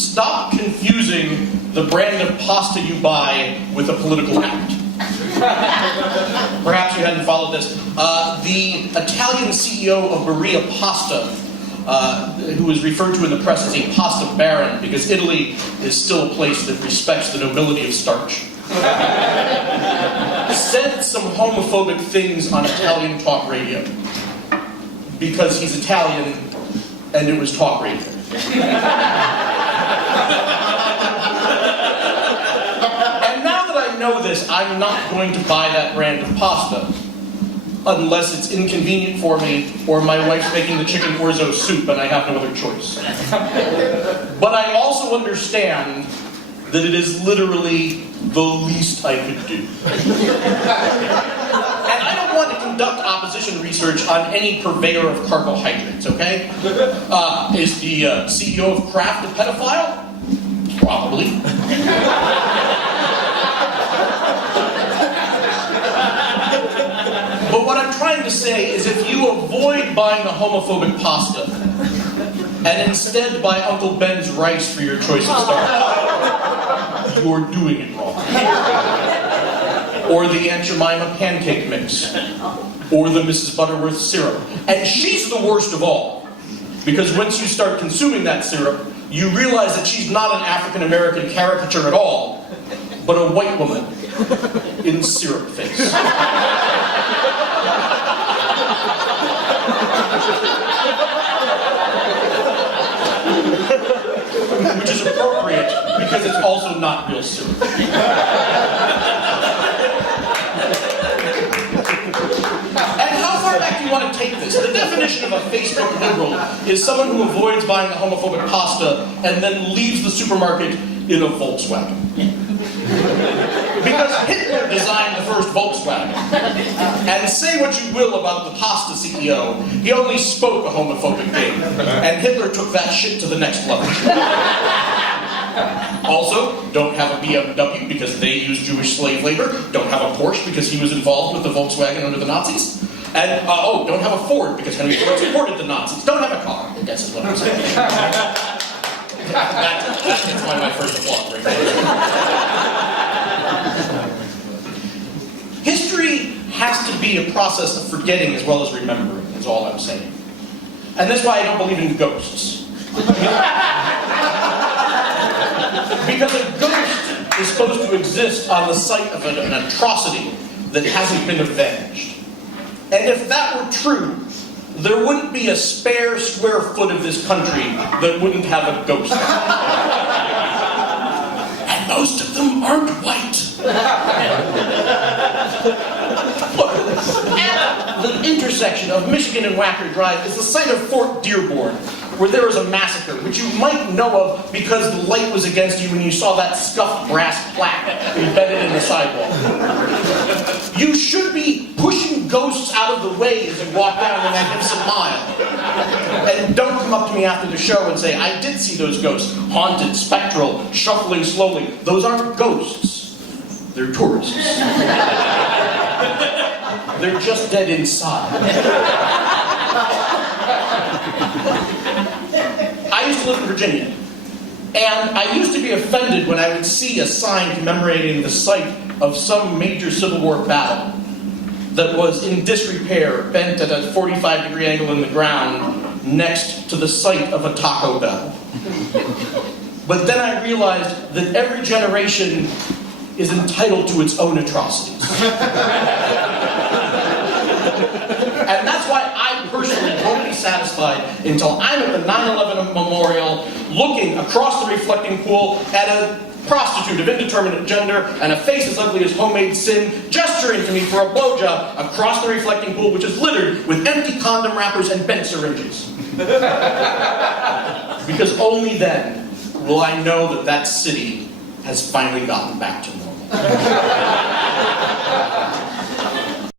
Stop confusing the brand of pasta you buy with a political act. Perhaps you hadn't followed this. The Italian CEO of Berea Pasta, who is referred to in the press as a pasta baron, because Italy is still a place that respects the nobility of starch, said some homophobic things on Italian talk radio because he's Italian and it was talk radio. And now that I know this, I'm not going to buy that brand of pasta unless it's inconvenient for me or my wife's making the chicken orzo soup and I have no other choice. But I also understand that it is literally the least I could do. And I don't want to conduct opposition research on any purveyor of carbohydrates, okay? Is the CEO of Kraft a pedophile? Probably. But what I'm trying to say is if you avoid buying a homophobic pasta and instead buy Uncle Ben's rice for your choice of starch, you're doing it wrong. Or the Aunt Jemima pancake mix. Or the Mrs. Butterworth syrup. And she's the worst of all. Because once you start consuming that syrup, you realize that she's not an African-American caricature at all, but a white woman in syrup face. Which is appropriate, because it's also not real syrup. And how far back do you want to take this? The definition of a Facebook liberal is someone who avoids buying a homophobic pasta and then leaves the supermarket in a Volkswagen. Because Hitler designed the first Volkswagen. And say what you will about the pasta CEO, he only spoke a homophobic thing. And Hitler took that shit to the next level. Also, don't have a BMW because they use Jewish slave labor. Don't have a Porsche because he was involved with the Volkswagen under the Nazis. And, don't have a Ford because Henry Ford supported the Nazis. Don't have a car, I guess is what I'm saying. That's my first applause right there. History has to be a process of forgetting as well as remembering, is all I'm saying. And that's why I don't believe in ghosts. Because a ghost is supposed to exist on the site of an atrocity that hasn't been avenged. And if that were true, there wouldn't be a spare square foot of this country that wouldn't have a ghost. And most of them aren't white. Look, at the intersection of Michigan and Wacker Drive is the site of Fort Dearborn, where there was a massacre, which you might know of because the light was against you when you saw that scuffed brass plaque embedded in the sidewalk. You should be pushing ghosts out of the way as you walk down the Magnificent Mile. And don't come up to me after the show and say, I did see those ghosts. Haunted, spectral, shuffling slowly. Those aren't ghosts. They're tourists. They're just dead inside. I used to live in Virginia, and I used to be offended when I would see a sign commemorating the site of some major Civil War battle that was in disrepair, bent at a 45-degree angle in the ground next to the site of a Taco Bell. But then I realized that every generation is entitled to its own atrocities. And that's why I personally won't be satisfied until I'm at the 9/11 memorial looking across the reflecting pool at a prostitute of indeterminate gender and a face as ugly as homemade sin gesturing to me for a blowjob across the reflecting pool, which is littered with empty condom wrappers and bent syringes. Because only then will I know that that city has finally gotten back to normal.